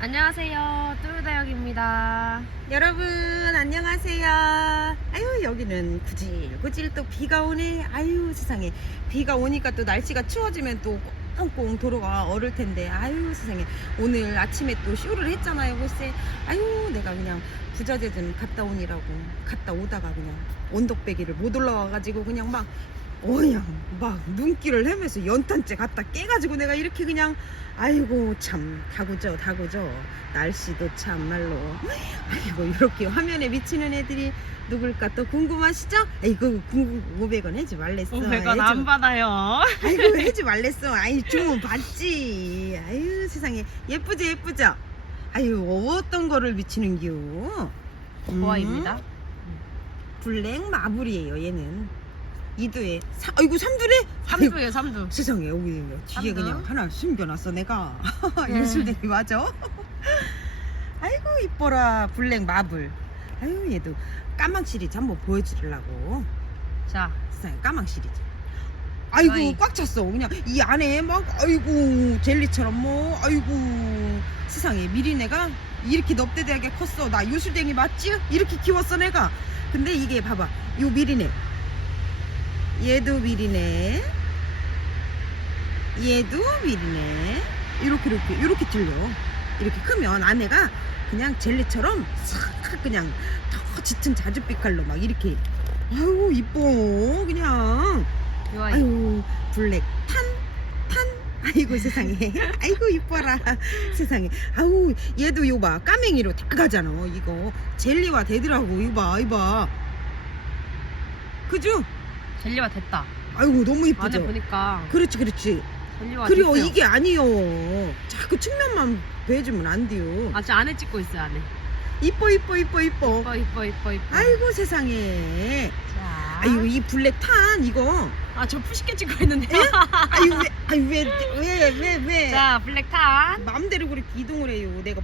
안녕하세요. 뚜루다역입니다. 여러분 안녕하세요. 아유 여기는 구질구질 또 비가 오네. 아유 세상에 비가 오니까 또 날씨가 추워지면 또 꽁꽁 도로가 얼을 텐데 아유 세상에 오늘 아침에 또 쇼를 했잖아요 글쎄 아유 내가 그냥 부자재든 갔다 오니라고 갔다 오다가 그냥 언덕배기를 못 올라와가지고 그냥 막 어냥 막 눈길을 헤매서 연탄재 갖다 깨가지고 내가 이렇게 그냥 아이고 참 다구죠 다구죠. 날씨도 참말로. 아이고 이렇게 화면에 비치는 애들이 누굴까 또 궁금하시죠? 아이고 궁금 500원 해지 말랬어. 500원 안 받아요. 아이고 해지 말랬어. 아이 주문 받지. 아유 세상에. 예쁘죠 예쁘죠? 아유 어떤 거를 비치는겨? 음, 보아입니다. 블랙 마블이에요 얘는 이두에 사, 아이고 삼두래? 아이고, 3두예요, 3두. 세상에 여기 뒤에 삼두? 그냥 하나 숨겨놨어 내가. 네. 유술대기 맞아? 아이고 이뻐라 블랙 마블. 아유 얘도 까망 시리즈 한번 보여주려고. 자, 세상에 까망 시리즈. 아이고 어이. 꽉 찼어. 그냥 이 안에 막 아이고 젤리처럼 뭐 아이고. 세상에 미리네가 이렇게 넙대대하게 컸어. 나 유술댕이 맞지? 이렇게 키웠어 내가. 근데 이게 봐봐. 요 미리네 얘도 미리네. 얘도 미리네. 이렇게 이렇게 이렇게 틀려. 이렇게 크면 안에가 그냥 젤리처럼 싹 그냥 더 짙은 자줏빛 깔로 막 이렇게. 아유 이뻐. 그냥. 요 아이. 아유 블랙. 탄 탄. 아이고 세상에. 아이고 이뻐라. 세상에. 아우 얘도 이거 봐. 까맹이로 다 가잖아 이거. 젤리화 되더라고. 이거 봐 이거 봐. 그죠? 젤리가 됐다. 아이고 너무 안에 이쁘죠? 보니까 그렇지 그렇지 젤리가 그래요 됐어요. 이게 아니요 자꾸 측면만 보여주면 안 돼요 아, 저 안에 찍고 있어요, 안에. 이뻐 이뻐 이뻐 이뻐 이뻐, 이뻐, 이뻐, 이뻐. 아이고 세상에 자. 아이고 이 블랙 탄 이거 아, 저 푸시게 찍고 있는데요. 아유 왜 아유 왜왜 왜왜 자, 블랙탄. 마음대로 그렇게 이동을 해요. 내가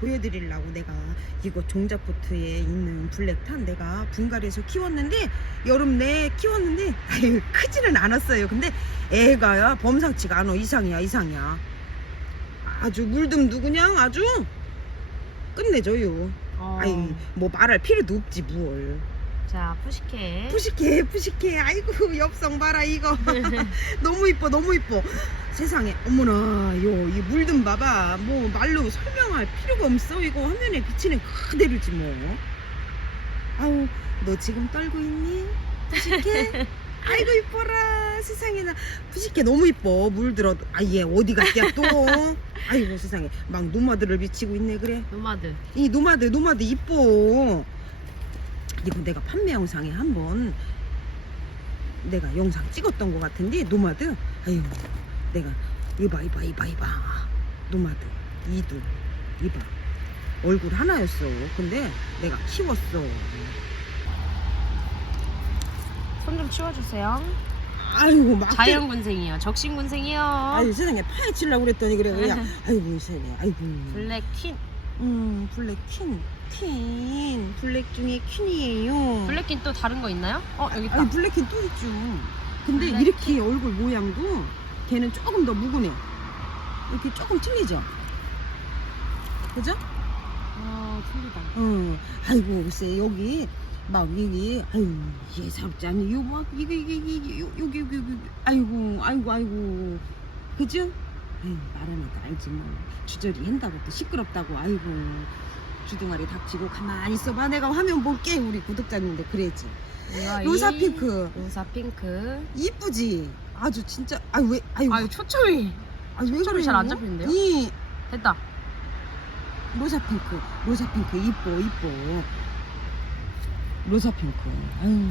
보여드리려고 내가 이거 종자포트에 있는 블랙탄 내가 분갈이에서 키웠는데 여름 내 키웠는데 아유 크지는 않았어요. 근데 애가 범상치가 않아 이상이야 이상이야. 아주 물듬도 그냥 아주 끝내줘요. 어. 아이 뭐 말할 필요도 없지 뭘. 자, 푸시케. 푸시케 푸시케. 아이고 엽성 봐라 이거. 너무 이뻐 너무 이뻐. 세상에 어머나 요 이 물든 봐봐. 뭐 말로 설명할 필요가 없어. 이거 화면에 비치는 그대로지 뭐. 아우 너 지금 떨고 있니? 푸시케? 아이고 이뻐라. 세상에 나 푸시케 너무 이뻐. 물 들어 아 얘 어디 갔냐 또? 아이고 세상에. 막 노마드를 비치고 있네 그래. 노마드. 이 노마드 노마드 이뻐 이거 내가 판매 영상에 한번 내가 영상 찍었던 것 같은데 노마드? 아유 내가 이봐 이봐 이봐 이봐. 노마드 이두 이봐. 얼굴 하나였어. 근데 내가 키웠어. 손 좀 치워주세요. 아이고 막 자연군생이요. 적신군생이요. 아유 세상에. 파헤치려고 그랬더니 그래 그냥 아이고 세상에. 아이고. 블랙퀸. 음 블랙 퀸 퀸, 블랙 중에 퀸이에요 블랙퀸 또 다른 거 있나요? 어, 여기 있다. 아니 블랙킨 또 있죠. 근데 블랙킨. 이렇게 얼굴 모양도 걔는 조금 더 묵은해. 이렇게 조금 틀리죠. 그죠? 어, 틀리다. 어. 아이고 글쎄 여기 막 여기 아유 예사롭지 않니 이거 막 이게 이게 이게 이게, 요- 여기 여기 여기 아이고 아이고 아이고 그죠? 아유 말하니까 알지 뭐 주저리 한다고 또 시끄럽다고 아이고 주둥아리 닥치고 가만히 있어봐. 내가 화면 볼게. 우리 구독자님들 그래지. 로사 핑크. 로사 핑크. 이쁘지? 아주 진짜. 아유 왜 아유. 아유, 초점이. 아유 왜 초점이? 잘안 잡히는데요? 이. 됐다. 로사 핑크. 로사 핑크 이뻐 이뻐. 로사 핑크. 아유.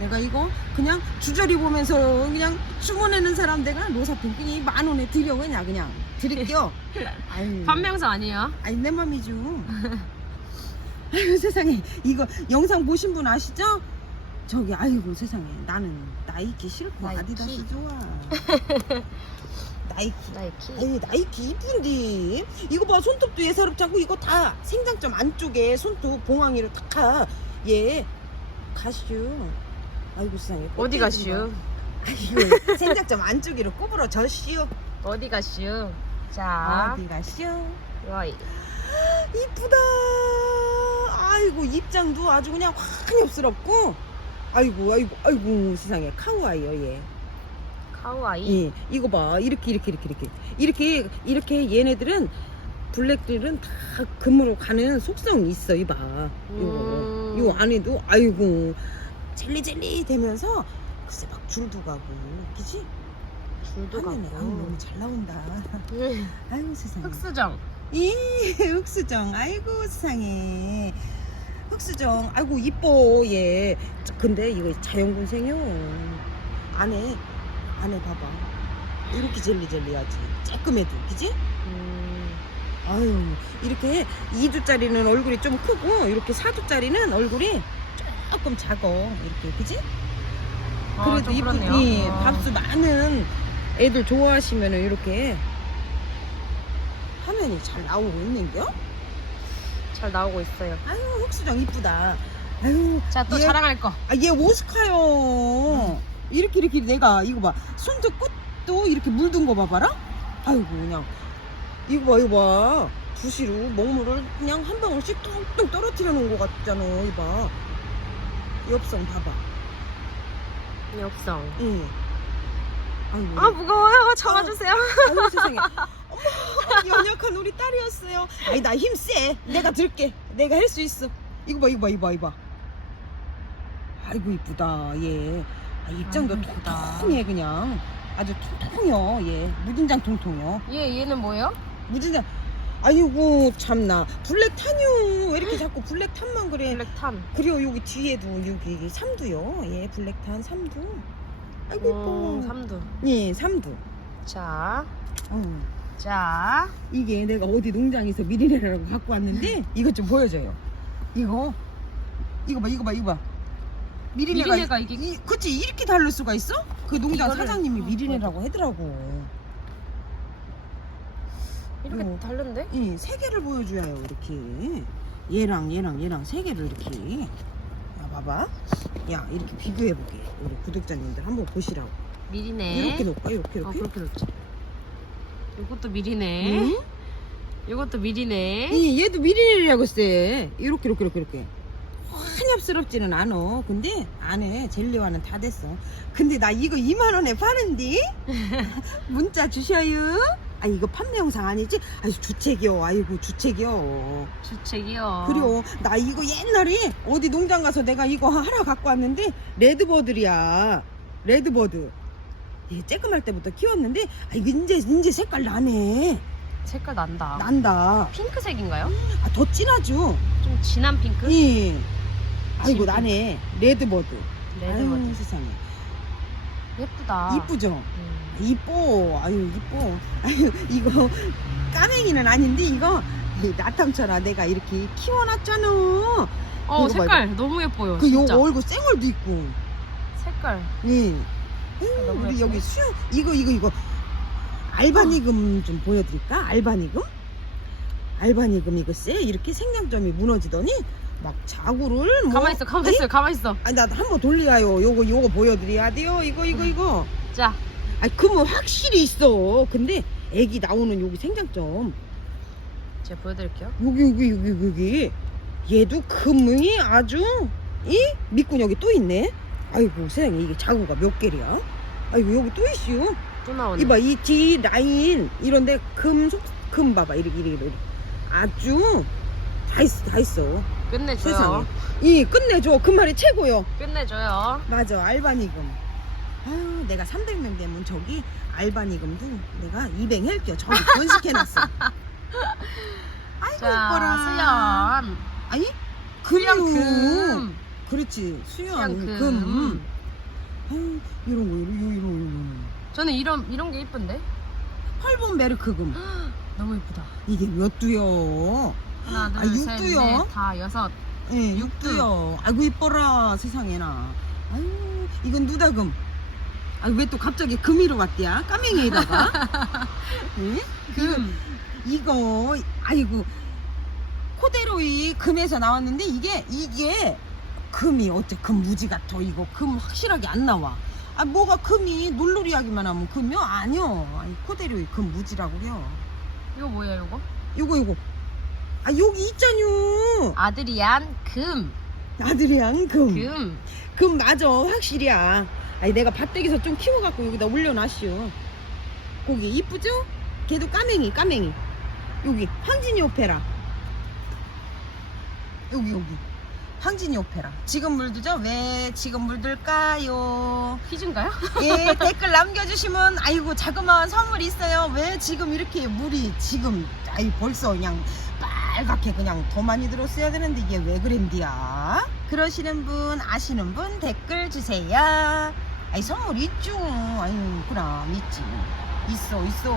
내가 이거 그냥 주저리 보면서 그냥 주문하는 사람 내가 로사 핑크 이 만 원에 드려. 그냥 그냥 드릴게요. 아유. 판명서 아니에요? 아니 내 맘이죠 아유 세상에. 이거 영상 보신 분 아시죠? 저기 아이고 세상에. 나는 나이키 싫고 나이키. 아디다스 좋아. 나이키. 나이키. 아유 나이키 이쁜데 이거 봐 손톱도 예사롭지 않고 이거 다 생장점 안쪽에 손톱 봉황이로 탁얘 가시오 아이고 세상에. 어디 가시오? 아이고 생장점 안쪽으로 구부러 졌시오. 어디 가시오? 자, 어디 가시오? 와이. 이쁘다. 아이고 입장도 아주 그냥 환엽스럽고. 아이고 아이고 아이고 세상에 카와이요 얘. 카와이. 예, 이거 봐 이렇게 이렇게 이렇게 이렇게 이렇게 이렇게 얘네들은 블랙들은 다 금으로 가는 속성이 있어 이봐. 음. 이거 요 안에도 아이고 젤리 젤리 되면서 글쎄 막 줄도 가고 그지? 줄도 화면에 아우 너무. 잘 나온다. 음. 아이고 세상에. 흑수정. 이 흑수정 아이고 세상에 흑수정 아이고 이뻐 얘 근데 이거 자연군생이요 안에 안에 봐봐 이렇게 젤리젤리하지 쬐끔해도 그지? 음. 아유 이렇게 2두짜리는 얼굴이 좀 크고 이렇게 4두짜리는 얼굴이 조금 작어 이렇게 그지? 아, 그래도 좀 이쁜 그렇네요. 이 아. 밥수 많은 애들 좋아하시면은 이렇게 화면이 잘 나오고 있는겨? 잘 나오고 있어요. 아유 흑수정 이쁘다. 아유 자, 또 얘- 자랑할 거. 아, 얘 오스카요. 이렇게 이렇게 내가 이거 봐 손톱 끝도 이렇게 물든 거 봐봐라. 아이고 그냥 이거 봐 이거 봐 부시로 먹물을 그냥 한 방울씩 뚝뚝 떨어뜨려 놓은 거 같잖아. 이봐 옆선 봐봐. 역성. 예. 아이고. 아, 무거워요. 잡아주세요. 아유 세상에. 어머 연약한 우리 딸이었어요. 아니 나 힘 세. 내가 들게. 내가 할 수 있어. 이거 봐 이거 봐 이거 봐 이거 봐. 아이고 이쁘다 얘. 아, 입장도 아이고, 이쁘다. 통통해 그냥. 아주 통통해요 얘. 무진장 통통해요. 얘, 얘는 뭐예요? 무진장. 아이고 참나 블랙 탄유 왜 이렇게 자꾸 블랙 탄만 그래 블랙탄. 그리고 여기 뒤에도 여기 삼두요 예 블랙 탄 삼두 아이고 어, 이뻐 삼두. 예 삼두 자, 어. 자. 이게 내가 어디 농장에서 미리네라고 갖고 왔는데 이것 좀 보여줘요. 이거 이거 봐 이거 봐 이거 봐. 미리네가, 미리네가 이게- 이, 그치 이렇게 다를 수가 있어? 그 농장 이거를- 사장님이 어, 미리네라고 하더라고. 이렇게 어. 다른데? 이 세 개를 보여줘요 이렇게. 얘랑 얘랑 얘랑 세 개를 이렇게. 야 봐봐. 야 이렇게 비교해 보게. 우리 구독자님들 한번 보시라고. 미리네. 이렇게 놓을까 이렇게 어, 이렇게. 그렇게 놓자. 요것도 미리네. 응? 요것도 미리네. 이 얘도 미리네라고 쎄. 이렇게 이렇게 이렇게 이렇게. 환엽스럽지는 않어. 근데 안에 젤리와는 다 됐어. 근데 나 이거 2만 원에 파는디? 문자 주셔요. 아 이거 판매 영상 아니지? 아이 주책이요. 아이고 주책이요. 주책이요. 그리고 나 이거 옛날에 어디 농장 가서 내가 이거 하나 갖고 왔는데 레드버드야. 레드버드. 얘 쬐끔할 때부터 키웠는데 아 이거 이제 이제 색깔 나네. 색깔 난다. 난다. 핑크색인가요? 아 더 진하죠. 좀 진한 핑크? 예. 아이고. 나네 레드버드. 레드버드. 아유, 세상에. 예쁘다. 이쁘죠? 음. 이뻐. 아유 이뻐. 아유 이거 까맹이는 아닌데 이거 이 나탐쳐라 내가 이렇게 키워놨잖아. 어, 이거 봐, 색깔 너무 예뻐요. 그요 진짜. 얼굴 쌩얼도 있고. 색깔. 예. 아, 너무 우리 예쁘네. 여기 수 이거 이거 이거 알바니금 좀 보여드릴까? 알바니금? 알바니금 이거 쎄 이렇게 생장점이 무너지더니 막 자구를 뭐 가만 있어, 가만 있어, 가만 있어. 아니 나 한번 돌려요. 요거 요거 보여드려야 돼요. 이거 이거 이거. 자, 아니 그뭐 확실히 있어. 근데 애기 나오는 여기 생장점. 제가 보여드릴게요. 여기 여기 여기 여기. 얘도 금이 아주 이 밑군 여기 또 있네. 아이고 세상에 이게 자구가 몇 개야? 아이고 여기 또 있슈. 또 나오네. 이봐 이 뒤 라인 이런데 금금 봐봐 이렇게 이렇게 이렇게. 아주 다 있어 다 있어. 끝내줘요. 세상에. 이 끝내줘. 그 말이 최고요. 끝내줘요. 맞아 알바니금 아유 내가 300명 되면 저기 알바니금도 내가 200 할게요 저기 번식해놨어 아이고 자, 이뻐라 수연. 아니 금요 금. 그렇지 수연 금, 금. 아유 이런 거 이런 거 이런 거 저는 이런 이런 게 예쁜데. 활본 메르크 금 너무 예쁘다. 이게 몇 두요 하나, 둘, 아, 셋, 육두요? 넷, 다 여섯. 예 육두요 아이고 이뻐라 세상에나 아유 이건 누다금 아 왜 또 갑자기 금이로 왔대야 까맹이에다가 예? 금. 이거 아이고 코데로이 금에서 나왔는데 이게 이게 금이 어째 금 무지 같아 이거 금 확실하게 안 나와 아 뭐가 금이 놀놀이 하기만 하면 금이요 아니요 아니 코데로이 금 무지라고요 이거 뭐예요 이거? 요거 요거 아 여기 있잖요 아드리안 금. 아들이랑 금. 금. 금 맞아 확실이야 아니 내가 밭대기에서 좀 키워갖고 여기다 올려놨슈 고기 이쁘죠? 걔도 까맹이 까맹이 여기 황진이 오페라 여기 여기 황진이 오페라 지금 물들죠? 왜 지금 물들까요? 퀴즈인가요? 예 댓글 남겨주시면 아이고 자그마한 선물이 있어요 왜 지금 이렇게 물이 지금 아이 벌써 그냥 빨갛게 그냥 더 많이 들었어야 되는데 이게 왜 그랜디야 그러시는 분 아시는 분 댓글 주세요 아이 선물 있죠. 아유 그럼 있지. 있어 있어.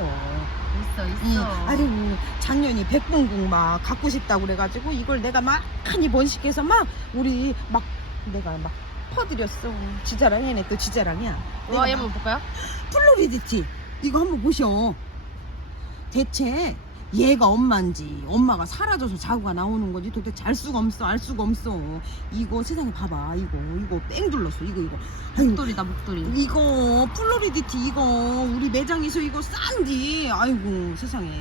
있어 이, 있어. 아이고 작년이 백봉국 막 갖고 싶다고 그래가지고 이걸 내가 막 많이 번식해서 막 우리 막 내가 막 퍼드렸어. 지자랑이네 또 지자랑이야. 와, 얘 한번 볼까요? 플로리디티. 이거 한번 보셔. 대체 얘가 엄마인지 엄마가 사라져서 자구가 나오는 건지 도대체 알 수가 없어 알 수가 없어 이거 세상에 봐봐 이거 이거 뺑 둘렀어 이거 이거 목도리다 목도리. 이거 플로리디티 이거 우리 매장에서 이거 싼디 아이고 세상에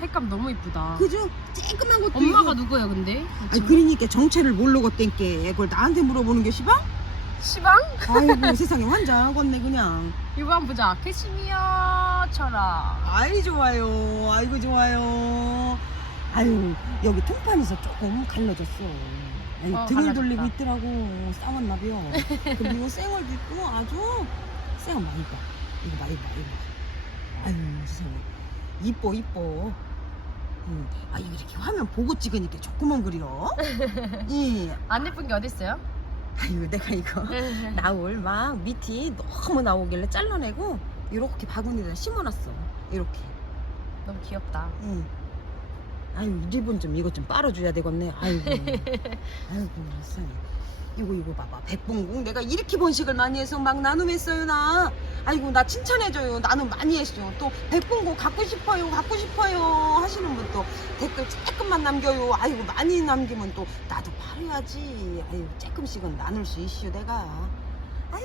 색감 너무 이쁘다. 그죠 쬐끄만 것도 엄마가 이거. 누구예요 근데? 아니 그러니까 정체를 모르고 땡께 그걸 나한테 물어보는 게 시방? 시방? 아이고 세상에 환장하겠네 그냥 이거 한번 보자. 캐시미어 처럼. 아이 좋아요. 아이고 좋아요. 아유 여기 통판에서 조금 갈라졌어. 아유, 어, 등을 갈라졌다. 돌리고 있더라고. 싸웠나봐요. 그리고 쌩얼도 있고 아주 쌩얼 많이 봐 이거 많이 봐 이거 봐. 아유 세상에. 이뻐 이뻐. 음, 아 이거 이렇게 화면 보고 찍으니까 조그만 그려 예 안 예쁜 게 어딨어요? 아유 내가 이거 나올 막 밑이 너무 나오길래 잘라내고 이렇게 바구니에다 심어놨어. 이렇게. 너무 귀엽다. 응. 아유 리본 좀 이것 좀 빨아줘야 되겠네. 아이고. 아이고 세상에. 이거 이거 봐봐. 백봉국 내가 이렇게 번식을 많이 해서 막 나눔했어요 나. 아이고 나 칭찬해줘요. 나눔 많이 했죠 또 백봉국 갖고 싶어요 갖고 싶어요. 하시는 분 또 댓글 조금만 남겨요. 아이고 많이 남기면 또 나도 팔아야지. 아이고 조금씩은 나눌 수 있슈 내가 아유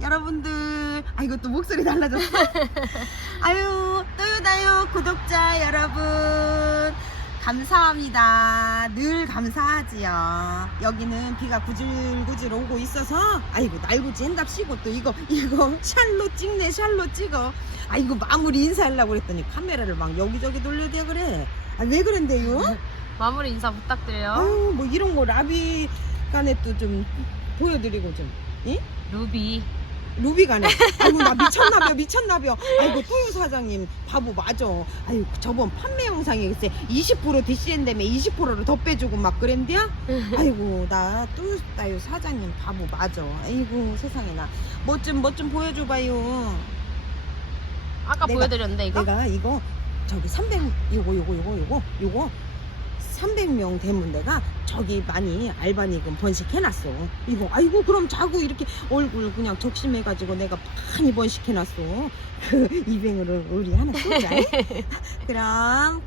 여러분들. 아이고 또 목소리 달라졌어. 아유 또요다요 구독자 여러분. 감사합니다. 늘 감사하지요. 여기는 비가 구질구질 오고 있어서 아이고 날구지 한답시고 또 이거 이거 샬로 찍네 샬로 찍어. 아이고 마무리 인사하려고 그랬더니 카메라를 막 여기저기 돌려야 돼 그래. 아 왜 그런데요? 마무리 인사 부탁드려요. 아유 뭐 이런 거 라비 간에 또 좀 보여드리고 좀 루비. 루비가네. 아이고 나 미쳤나봐요 미쳤나봐요. 아이고 토요 사장님 바보 맞아. 아이고 저번 판매 영상에 글쎄 20% DCN다음에 20%를 더 빼주고 막 그랬는데요. 아이고 나 토요 따요 사장님 바보 맞아. 아이고 세상에 나뭐좀 뭐 좀 보여줘봐요. 아까 내가- 보여드렸는데 이거? 내가 이거 저기 300 요거 요거 요거 요거 요거 300명 되면 내가 저기 많이 알바니금 번식해놨어. 이거 아이고 그럼 자꾸 이렇게 얼굴 그냥 적심해가지고 내가 많이 번식해놨어. 그 200으로 우리 하나 쏘자. 그럼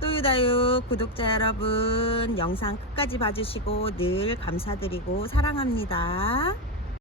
또유다유 구독자 여러분 영상 끝까지 봐주시고 늘 감사드리고 사랑합니다.